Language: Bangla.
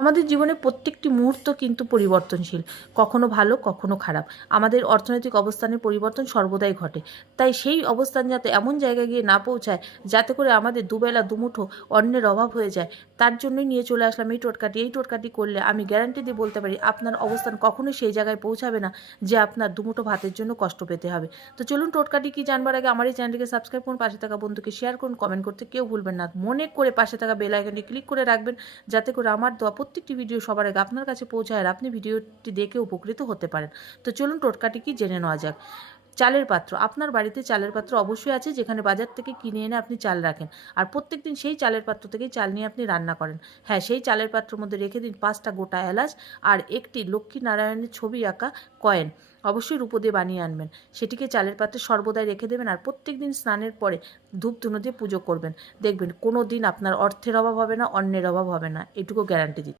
আমাদের জীবনে প্রত্যেকটি মুহূর্ত কিন্তু পরিবর্তনশীল, কখনো ভালো কখনো খারাপ। আমাদের অর্থনৈতিক অবস্থানের পরিবর্তন সর্বদাই ঘটে। তাই সেই অবস্থান যাতে এমন জায়গায় গিয়ে না পৌঁছায় যাতে করে আমাদের দুবেলা দুমুঠো অন্নের অভাব হয়ে যায়, তার জন্যই নিয়ে চলে আসলাম এই টোটকাটি। এই টোটকাটি করলে আমি গ্যারান্টি দিয়ে বলতে পারি আপনার অবস্থান কখনোই সেই জায়গায় পৌঁছাবে না যে আপনার দুমুঠো ভাতের জন্য কষ্ট পেতে হবে। তো চলুন, টোটকাটি কি জানবার আগে আমার এই চ্যানেলটিকে সাবস্ক্রাইব করুন, পাশে থাকা বন্ধুকে শেয়ার করুন, কমেন্ট করতে কেউ ভুলবেন না। মনে করে পাশে থাকা বেল আইকনটি ক্লিক করে রাখবেন যাতে করে আমার দেওয়া প্রত্যেকটি ভিডিও সবার আগে আপনার কাছে পৌঁছায় আর আপনি ভিডিওটি দেখে উপকৃত হতে পারেন। তো চলুন টোটকাটি কি জেনে নেওয়া যাক। চালের পাত্র। আপনার বাড়িতে চালের পাত্র অবশ্যই আছে, যেখানে বাজার থেকে কিনে এনে আপনি চাল রাখেন আর প্রত্যেকদিন সেই চালের পাত্র থেকেই চাল নিয়ে আপনি রান্না করেন। হ্যাঁ, সেই চালের পাত্রের মধ্যে রেখে দিন 5টা গোটা এলাচ আর একটি লক্ষ্মীনারায়ণের ছবি আঁকা কয়েন। অবশ্যই রূপো দিয়ে বানিয়ে আনবেন। সেটিকে চালের পাত্রে সর্বদাই রেখে দেবেন আর প্রত্যেকদিন স্নানের পরে ধূপ ধুনো দিয়ে পুজো করবেন। দেখবেন কোনো দিন আপনার অর্থের অভাব হবে না, অন্নের অভাব হবে না, এটুকু গ্যারান্টি দিচ্ছি।